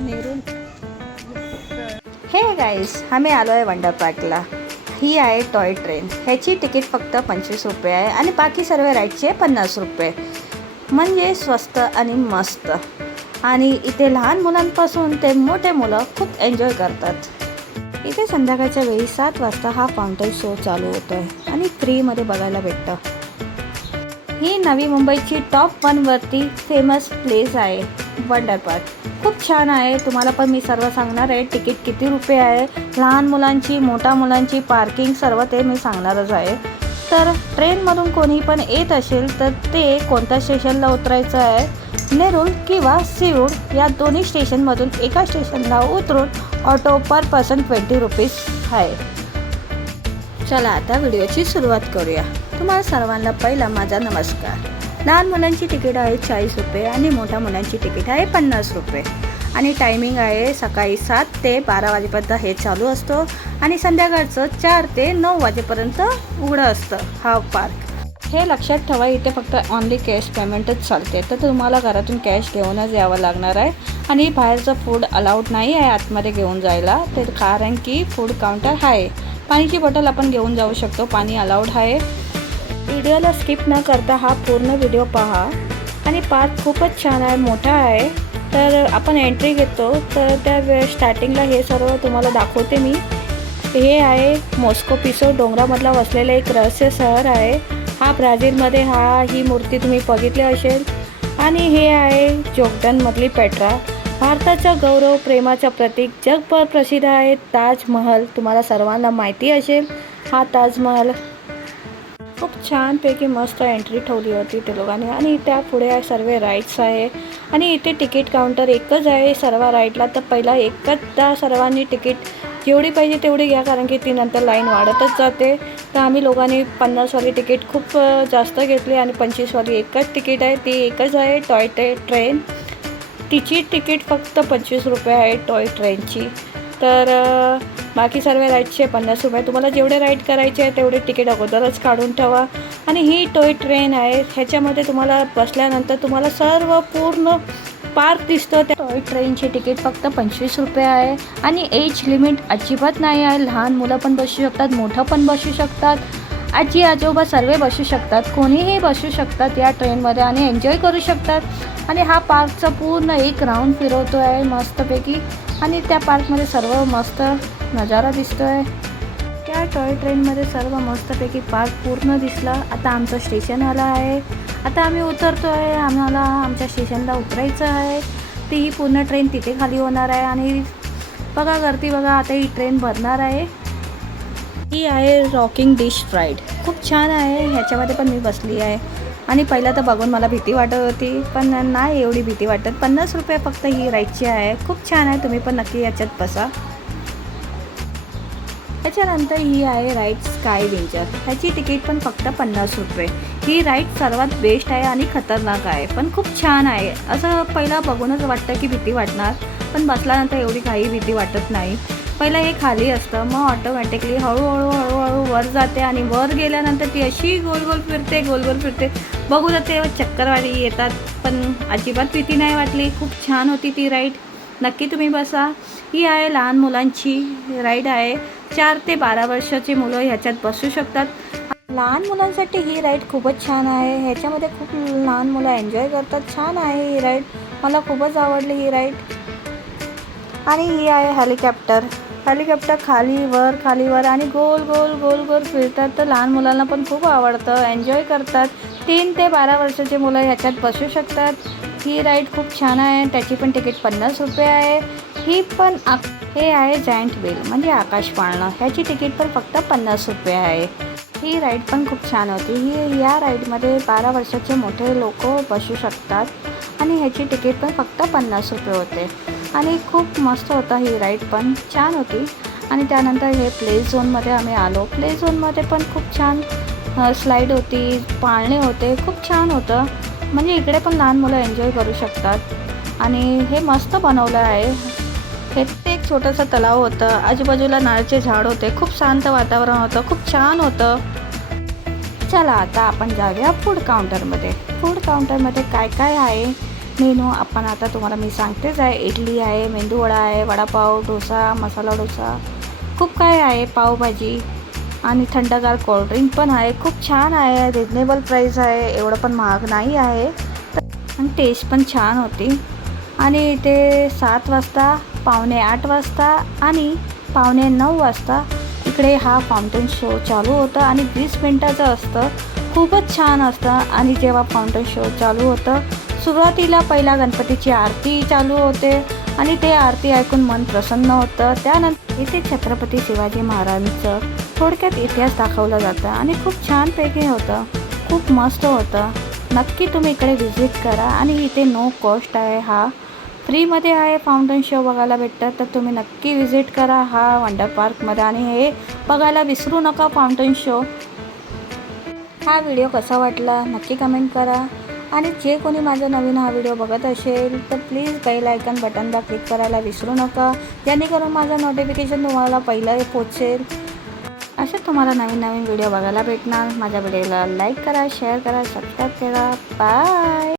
नेरून hey guys, आम्ही आलो आहे वंडर पार्कला. ही आहे टॉय ट्रेन. ह्याची तिकीट फक्त 25 रुपये आहे आणि बाकी सर्व राईडचे 50 रुपये. म्हणजे स्वस्त आणि मस्त. आणि इथे लहान मुलांपासून ते मोठे मुलं खूप एन्जॉय करतात. इथे संध्याकाळच्या वेळी 7 वाजता हा फाउंटन शो चालू होतो आहे आणि फ्रीमध्ये बघायला भेटतं. ही नवी मुंबईची टॉप 1 वरती फेमस प्लेस आहे वंडर पार्क. खूप छान आहे. तुम्हाला पण मी सर्व सांगणार आहे. तिकीट किती रुपये आहे, लहान मुलांची, मोठ्या मुलांची, पार्किंग सर्व ते मी सांगणारच आहे. तर ट्रेनमधून कोणी पण येत असेल तर ते कोणत्या स्टेशनला उतरायचं आहे, नेरूळ किंवा सीऊर या दोन्ही स्टेशनमधून एका स्टेशनला उतरून ऑटो पर पर्सन 20 रुपीज आहे. चला आता व्हिडिओची सुरुवात करूया. तुम्हाला सर्वांना पहिला माझा नमस्कार. लहान मुलांची तिकीट आहे 40 रुपये आणि मोठ्या मुलांची तिकीट आहे 50 रुपये. आणि टायमिंग आहे सकाळी 7 ते 12 वाजेपर्यंत हे चालू असतो आणि संध्याकाळचं 4 ते 9 वाजेपर्यंत उघडं असतं हा पार्क. हे लक्षात ठेवा, इथे फक्त ऑनली कॅश पेमेंटच चालते. तर तुम्हाला घरातून कॅश घेऊनच यावं लागणार आहे. आणि बाहेरचं फूड अलाउड नाही आहे आतमध्ये घेऊन जायला, ते कारण की फूड काउंटर आहे. पाण्याची बॉटल आपण घेऊन जाऊ शकतो, पाणी अलाउड आहे. व्हिडिओला स्किप न करता हा पूर्ण व्हिडिओ पहा. आणि पार्क खूपच छान आहे, मोठा आहे. तर आपण एंट्री घेतो तर त्या स्टार्टिंगला हे सर्व तुम्हाला दाखवते मी. हे आहे मॉस्को पिसो डोंगरामधला वसलेलं एक रहस्य शहर आहे. हा ब्राझीलमध्ये ही मूर्ती तुम्ही बघितली असेल. आणि हे आहे जोगदनमधली पेट्रा, भारताचा गौरव, प्रेमाचं प्रतीक, जगभर प्रसिद्ध आहे ताजमहल. तुम्हाला सर्वांना माहिती असेल हा ताजमहल. खूप छानपैकी मस्त एंट्री ठेवली होती ते लोकांनी. आणि त्या पुढे सर्व राईड्स आहे. आणि इथे तिकीट काउंटर एकच आहे सर्व राईडला. तर पहिला एकदा सर्वांनी तिकीट जेवढी पाहिजे तेवढी घ्या, कारण की ती नंतर लाईन वाढतच जाते. तर आम्ही लोकांनी 50वाली तिकीट खूप जास्त घेतली आणि 25वाली एकच तिकीट आहे, ती एकच आहे टॉय ट्रेन. तिची तिकीट फक्त 25 रुपये आहे टॉय ट्रेनची. तर बाकी सर्व राईडचे 50 रुपये. तुम्हाला जेवढे राईड करायचे आहे तेवढे तिकीट अगोदरच काढून ठेवा. आणि ही टॉय ट्रेन आहे, ह्याच्यामध्ये तुम्हाला बसल्यानंतर तुम्हाला सर्व पूर्ण पार्क दिसतं. त्या टॉय ट्रेनची तिकीट फक्त 25 रुपये आहे. आणि एज लिमिट अजिबात नाही आहे. लहान मुलं पण बसू शकतात, मोठं पण बसू शकतात, आजी आजोबा सर्व बसू शकतात, कोणीही बसू शकतात या ट्रेनमध्ये आणि एन्जॉय करू शकतात. आणि हा पार्कचा पूर्ण एक राऊंड फिरवतो आहे मस्तपैकी. आणि त्या पार्कमध्ये सर्व मस्त नजारा दिसतो आहे. त्या टॉय ट्रेनमध्ये सर्व मस्तपैकी पार्क पूर्ण दिसला. आता आमचं स्टेशन आलं आहे. आता आम्ही उतरतो आहे. आम्हाला आमच्या स्टेशनला उतरायचं आहे. ती ही पूर्ण ट्रेन तिथे खाली होणार आहे. आणि बघा गर्दी बघा, आता ही ट्रेन भरणार आहे. ही आहे रॉकिंग डिश राईड. खूप छान आहे. ह्याच्यामध्ये पण मी बसली आहे. आणि पहिला तर बघून मला भीती वाटत होती, पण नाही एवढी भीती वाटत. 50 रुपये फक्त ही राईडची आहे. खूप छान आहे, तुम्ही पण नक्की याच्यात बसा. त्याच्यानंतर ही आहे राईड स्काय वेंचर. ह्याची तिकीट पण फक्त 50 रुपये. ही राईड सर्वात बेस्ट आहे आणि खतरनाक आहे, पण खूप छान आहे. असं पहिला बघूनच वाटतं की भीती वाटणार, पण बसल्यानंतर एवढी काही भीती वाटत नाही. पहिलं हे खाली असतं, मग ऑटोमॅटिकली हळूहळू हळूहळू वर जाते. आणि वर गेल्यानंतर ती अशी गोल गोल फिरते. बघू जाते चक्करवारी येतात, पण अजिबात भीती नाही वाटली. खूप छान होती ती राईड. नक्की तुम्ही बसा. ही आहे लहान मुलांची राईड आहे. 4 ते 12 वर्षाची मुलं ह्याच्यात बसू शकतात. लहान मुलांसाठी ही राईड खूपच छान आहे. ह्याच्यामध्ये खूप लहान मुलं एन्जॉय करतात. छान आहे ही राईड, मला खूपच आवडली ही राईड. आणि ही आहे हेलिकॉप्टर. खाली वर आणि गोल गोल गोल गोल फिरतात. तर लहान मुलांना पण खूप आवडतं, एन्जॉय करतात. 3 ते 12 वर्षाचे मुलं ह्याच्यात बसू शकतात. ही राईड खूप छान आहे. त्याची पण तिकीट 50 रुपये आहे. हे आहे जायंट व्हील म्हणजे आकाश पाळणं. ह्याची तिकीट पण फक्त 50 रुपये आहे. ही राईड पण खूप छान होती. या राईडमध्ये 12 वर्षाचे मोठे लोक बसू शकतात. आणि ह्याची तिकीट पण फक्त 50 रुपये होते. आणि खूप मस्त होता, ही राईड पण छान होती. आणि त्यानंतर हे प्ले झोनमध्ये आम्ही आलो. प्ले झोनमध्ये पण खूप छान स्लाईड होती, पाळणे होते, खूप छान होतं. म्हणजे इकडे पण लहान मुलं एन्जॉय करू शकतात. आणि हे मस्त बनवलं आहे. हे एक छोटंसं तलाव होतं, आजूबाजूला नारळाचे झाड होते, खूप शांत वातावरण होतं, खूप छान होतं. चला आता आपण जाऊया फूड काउंटरमध्ये. फूड काउंटरमध्ये काय काय आहे मेनू आपण आता तुम्हाला मी सांगतेच आहे. इडली आहे, मेंदूवडा आहे, वडापाव, डोसा, मसाला डोसा, खूप काय आहे, पावभाजी आणि थंडगार कोल्ड्रिंक पण आहे. खूप छान आहे, रिजनेबल प्राईस आहे, एवढं पण महाग नाही आहे आणि टेस्ट पण छान होती. आणि इथे 7 वाजता, 7:45 वाजता आणि 8:45 वाजता इकडे हा फाउंटेन शो चालू होतं आणि 20 मिनटाचं असतं. खूपच छान असतं. आणि जेव्हा फाउंटेन शो चालू होतं, सुरुवातीला पहिला गणपतीची आरती चालू होते आणि ते आरती ऐकून मन प्रसन्न होतं. त्यानंतर इथे छत्रपती शिवाजी महाराजांचं थोडक्यात इतिहास दाखवला जातं आणि खूप छानपैकी होतं, खूप मस्त होतं. नक्की तुम्ही इकडे व्हिजिट करा. आणि इथे नो कॉस्ट आहे, हा फ्रीमध्ये आहे. फाउंटेन शो बघायला भेटतात, तर तुम्ही नक्की व्हिजिट करा हा वंडर पार्कमध्ये आणि हे बघायला विसरू नका फाउंटेन शो. हा व्हिडिओ कसा वाटला नक्की कमेंट करा. आणि जे कोणी माझा नवीन हा व्हिडिओ बघत असेल तर प्लीज बेल आयकॉन बटनला क्लिक करायला विसरू नका, जेणेकरून माझं नोटिफिकेशन तुम्हाला पहिलं पोचेल. असे तुम्हाला नवीन नवीन व्हिडिओ बघायला भेटणार. माझ्या व्हिडिओला लाईक करा, शेअर करा, सबस्क्राईब करा. बाय.